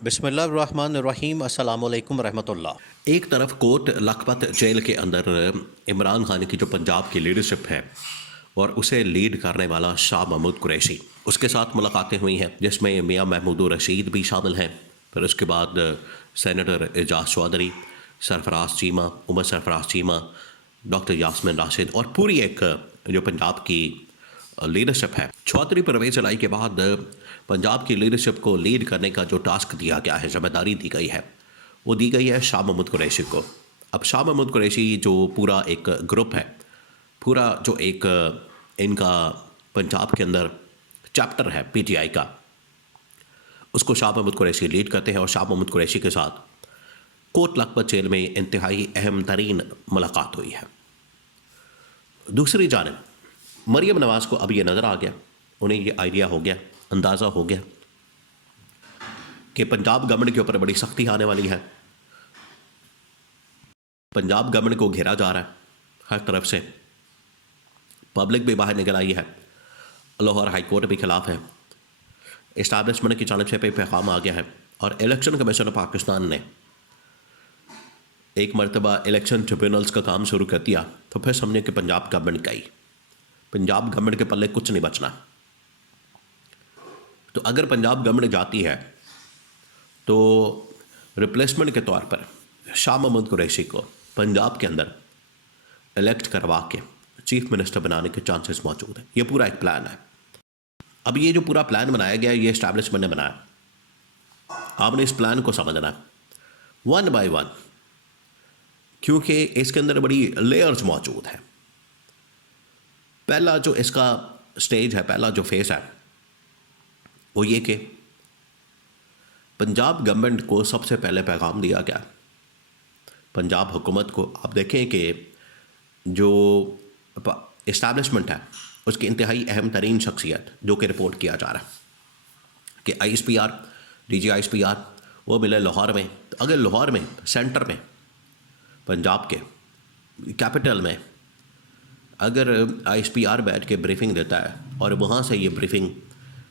बिस्मिल्लाहिर्रहमानिर्रहीम अस्सलामुअलैकुम रहमतुल्लाह। एक तरफ कोट लखपत जेल के अंदर इमरान खान की जो पंजाब की लीडरशिप है और उसे लीड करने वाला शाह महमूद कुरैशी, उसके साथ मुलाकातें हुई हैं जिसमें मियां महमूद रशीद भी शामिल हैं। फिर उसके बाद सेनेटर एजाज चौधरी, सरफराज चीमा, उमर सरफराज चीमा, डॉक्टर यास्मिन राशिद और पूरी एक जो पंजाब की लीडरशिप है। चौधरी परवेज इलाही के बाद पंजाब की लीडरशिप को लीड करने का जो टास्क दिया गया है, जिम्मेदारी दी गई है, वो दी गई है शाह महमूद कुरैशी को। अब शाह महमूद कुरैशी जो पूरा एक ग्रुप है, पूरा जो एक इनका पंजाब के अंदर चैप्टर है पीटीआई का, उसको शाह महमूद कुरैशी लीड करते हैं। और शाह महमूद कुरैशी के साथ कोट लखपत जेल में इंतहाई अहम तरीन मुलाकात हुई है। दूसरी जानब मरीम नवाज़ को अब ये नज़र आ गया, उन्हें ये आइडिया हो गया, अंदाज़ा हो गया कि पंजाब गवर्नमेंट के ऊपर बड़ी सख्ती आने वाली है। पंजाब गवर्नमेंट को घेरा जा रहा है हर तरफ से, पब्लिक भी बाहर निकल आई है, लाहौर हाई कोर्ट भी खिलाफ है, इस्टेब्लिशमेंट की जानिब से पैगाम आ गया है। और इलेक्शन कमीशन ऑफ पाकिस्तान ने एक मरतबा इलेक्शन ट्रिब्यूनल्स का काम शुरू कर दिया, तो फिर समझे कि पंजाब गवर्नमेंट का ही, पंजाब गवर्नमेंट के पल्ले कुछ नहीं बचना। तो अगर पंजाब गवर्नमेंट जाती है तो रिप्लेसमेंट के तौर पर शाह महमूद कुरैशी को पंजाब के अंदर इलेक्ट करवा के चीफ मिनिस्टर बनाने के चांसेस मौजूद हैं। ये पूरा एक प्लान है। अब ये जो पूरा प्लान बनाया गया है, ये इस्टेब्लिशमेंट ने बनाया। आपने इस प्लान को समझना है वन बाय वन, क्योंकि इसके अंदर बड़ी लेयर्स मौजूद हैं। पहला जो इसका स्टेज है, पहला जो फेस है, वो ये कि पंजाब गवर्नमेंट को सबसे पहले पैगाम दिया गया पंजाब हुकूमत को। आप देखें कि जो इस्टेब्लिशमेंट है उसकी इंतहाई अहम तरीन शख्सियत जो कि रिपोर्ट किया जा रहा है कि ISPR, DG ISPR वो मिले लाहौर में। तो अगर लाहौर में, सेंटर में, पंजाब के कैपिटल में अगर ISPR बैठ के ब्रीफिंग देता है और वहाँ से ये ब्रीफिंग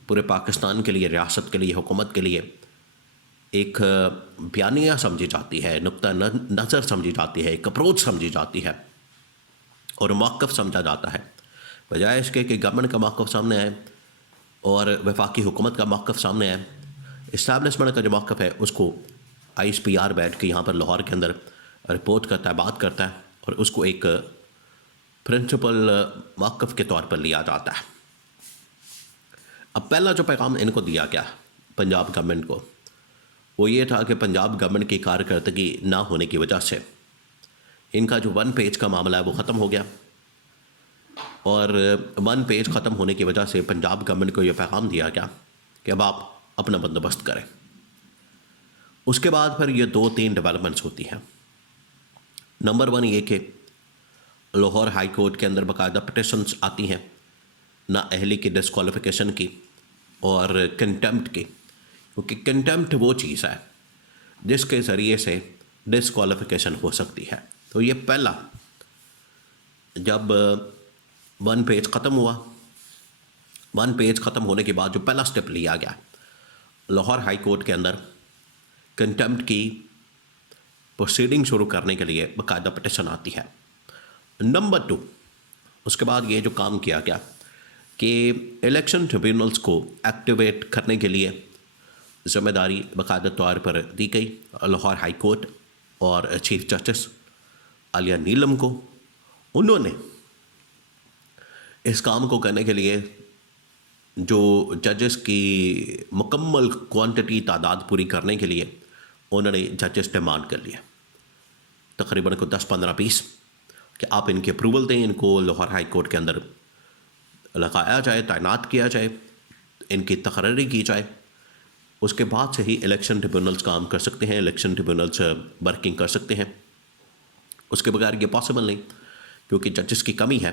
पूरे पाकिस्तान के लिए, रियासत के लिए, हुकूमत के लिए एक बयानिया समझी जाती है, नुक्ता नज़र समझी जाती है, एक अप्रोच समझी जाती है और मौक़िफ़ समझा जाता है, बजाय इसके कि गवर्नमेंट का मौक़िफ़ सामने आए और वफाकी हुकूमत का मौक़िफ़ सामने आए। इस्टेब्लिशमेंट का जो मौक़िफ़ है उसको ISPR बैठ के यहाँ पर लाहौर के अंदर रिपोर्ट करता है, बात करता है और उसको एक प्रिंसिपल मौक़िफ़ के तौर पर लिया जाता है। अब पहला जो पैगाम इनको दिया गया पंजाब गवर्नमेंट को, वो ये था कि पंजाब गवर्नमेंट की कारकर्दगी ना होने की वजह से इनका जो 1 पेज का मामला है वो ख़त्म हो गया। और 1 पेज ख़त्म होने की वजह से पंजाब गवर्नमेंट को ये पैगाम दिया गया कि अब आप अपना बंदोबस्त करें। उसके बाद फिर ये 2-3 डेवलपमेंट्स होती हैं। नंबर 1 ये कि लाहौर हाई कोर्ट के अंदर बाकायदा पिटिशन्स आती हैं ना अहली की डिस्क्वालिफिकेशन की और कंटेम्प्ट की, क्योंकि कंटेम्प्ट वो चीज़ है जिसके ज़रिए से डिस्क्वालिफिकेशन हो सकती है। तो ये पहला, जब 1 पेज ख़त्म हुआ, 1 पेज ख़त्म होने के बाद जो पहला स्टेप लिया गया, लाहौर हाई कोर्ट के अंदर कंटेम्प्ट की प्रोसीडिंग शुरू करने के लिए बाकायदा पिटिशन आती है। नंबर 2, उसके बाद ये जो काम किया गया कि इलेक्शन ट्रिब्यूनल्स को एक्टिवेट करने के लिए ज़िम्मेदारी बाकायदा तौर पर दी गई लाहौर हाई कोर्ट और चीफ जस्टिस आलिया नीलम को। उन्होंने इस काम को करने के लिए जो जजेस की मुकम्मल क्वांटिटी, तादाद पूरी करने के लिए उन्होंने जजेस डिमांड कर लिया, तकरीबन को 10-15-20, कि आप इनकी अप्रूवल दें, इनको लाहौर हाई कोर्ट के अंदर लगाया जाए, तैनात किया जाए, इनकी तकर्री की जाए। उसके बाद से ही इलेक्शन ट्रिब्यूनल्स काम कर सकते हैं, इलेक्शन ट्रिब्यूनल्स वर्किंग कर सकते हैं। उसके बगैर ये पॉसिबल नहीं, क्योंकि जजेस की कमी है।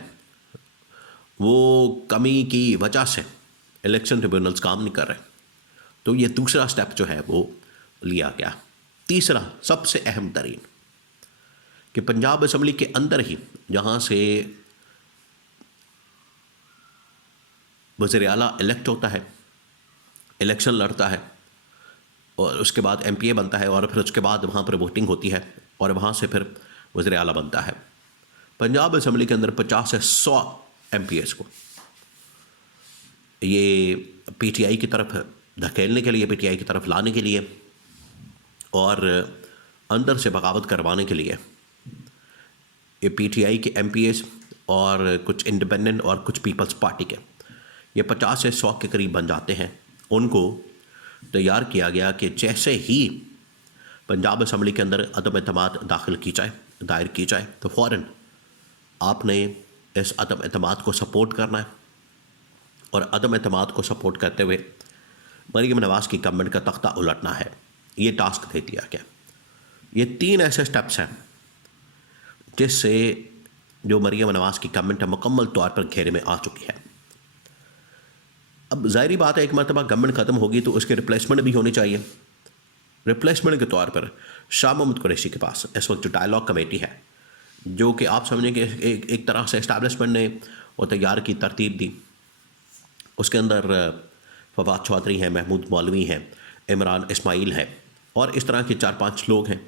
वो कमी की वजह से इलेक्शन ट्रिब्यूनल्स काम नहीं कर रहे। तो ये दूसरा स्टेप जो है वो लिया गया। तीसरा सबसे अहम तरीन कि पंजाब असम्बली के अंदर ही, जहाँ से वज़ीर आला इलेक्ट होता है, इलेक्शन लड़ता है, और उसके बाद MPA बनता है और फिर उसके बाद वहाँ पर वोटिंग होती है और वहाँ से फिर वज़ीर आला बनता है। पंजाब असम्बली के अंदर 50 से 100 MPs को ये PTI की तरफ धकेलने के लिए, PTI की तरफ लाने के लिए और अंदर से बगावत करवाने के लिए ये PTI के MPs और कुछ इंडिपेंडेंट और कुछ पीपल्स पार्टी के ये 50 से 100 के करीब बन जाते हैं। उनको तैयार किया गया कि जैसे ही पंजाब असम्बली के अंदर अदम एतमाद दायर की जाए तो फ़ौरन आपने इस अदम एतमाद को सपोर्ट करना है और अदम एतमाद को सपोर्ट करते हुए मरीम नवाज़ की गवर्नमेंट का तख्ता उलटना है। ये टास्क दे दिया गया। ये 3 ऐसे स्टेप्स हैं जिससे जो मरीम नवाज़ की गवर्नमेंट है मुकम्मल तौर पर घेरे में आ चुकी है। अब ज़ाहिरी बात है, एक मरतबा गवर्नमेंट ख़त्म होगी तो उसके रिप्लेसमेंट भी होनी चाहिए। रिप्लेसमेंट के तौर पर शाह महमूद कुरैशी के पास इस वक्त जो डायलॉग कमेटी है, जो कि आप समझें कि एक तरह से इस्टेब्लिशमेंट ने वो तैयार की, तरतीब दी। उसके अंदर फवाद चौधरी हैं, महमूद मौलवी हैं, इमरान इस्माइल है और इस तरह के 4-5 लोग हैं।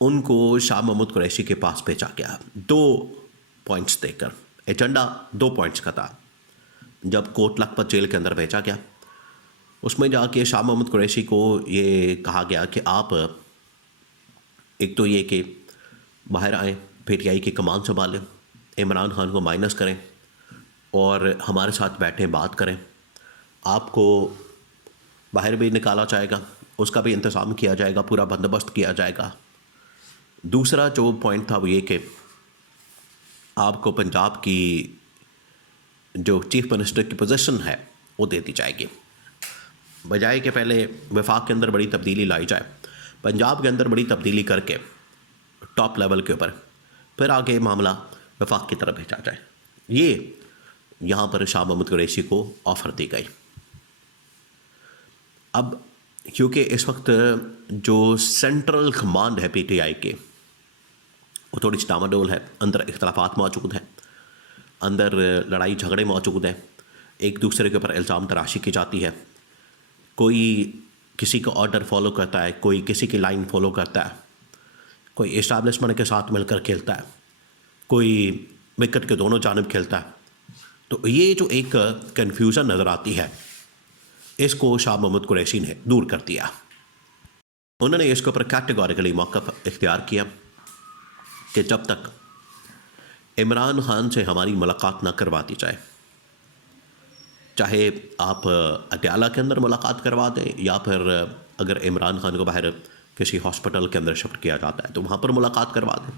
उनको शाह महमूद कुरैशी के पास भेजा गया 2 पॉइंट्स देकर। एजेंडा 2 पॉइंट्स का था। जब कोट लखपत जेल के अंदर भेजा गया, उसमें जाके शाह महमूद कुरैशी को ये कहा गया कि आप एक तो ये कि बाहर आएँ, PTI की कमान संभालें, इमरान खान को माइनस करें और हमारे साथ बैठें, बात करें। आपको बाहर भी निकाला जाएगा, उसका भी इंतज़ाम किया जाएगा, पूरा बंदोबस्त किया जाएगा। दूसरा जो पॉइंट था वो ये कि आपको पंजाब की जो चीफ मिनिस्टर की पोजीशन है वो दे दी जाएगी, बजाय कि पहले वफाक के अंदर बड़ी तब्दीली लाई जाए, पंजाब के अंदर बड़ी तब्दीली करके टॉप लेवल के ऊपर फिर आगे मामला वफाक की तरफ भेजा जाए। ये यहाँ पर शाह महमूद कुरैशी को ऑफ़र दी गई। अब क्योंकि इस वक्त जो सेंट्रल कमांड है PTI के वो थोड़ी सी डामाडोल है, अंदर इख्तलाफात मौजूद हैं, अंदर लड़ाई झगड़े मौजूद हैं, एक दूसरे के ऊपर इल्ज़ाम तराशी की जाती है। कोई किसी का ऑर्डर फॉलो करता है, कोई किसी की लाइन फॉलो करता है, कोई इस्टेब्लिशमेंट के साथ मिलकर खेलता है, कोई विकेट के दोनों जानिब खेलता है। तो ये जो एक कन्फ्यूज़न नज़र आती है, इसको शाह महमूद कुरैशी ने दूर कर दिया। उन्होंने इसके ऊपर कैटेगोरिकली मौक़िफ़ इख्तियार किया कि जब तक इमरान खान से हमारी मुलाकात न करवा दी जाए, चाहे आप अटियाला के अंदर मुलाकात करवा दें या फिर अगर इमरान खान को बाहर किसी हॉस्पिटल के अंदर शिफ्ट किया जाता है तो वहाँ पर मुलाकात करवा दें।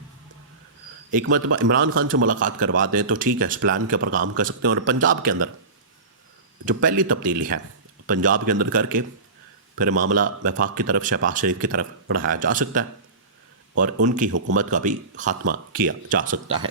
एक मरतबा इमरान खान से मुलाकात करवा दें तो ठीक है, इस प्लान के ऊपर काम कर सकते हैं और पंजाब के अंदर जो पहली तब्दीली है पंजाब के अंदर करके फिर मामला वफाक की तरफ, शहबाज शरीफ की तरफ बढ़ाया जा सकता है और उनकी हुकूमत का भी ख़ात्मा किया जा सकता है।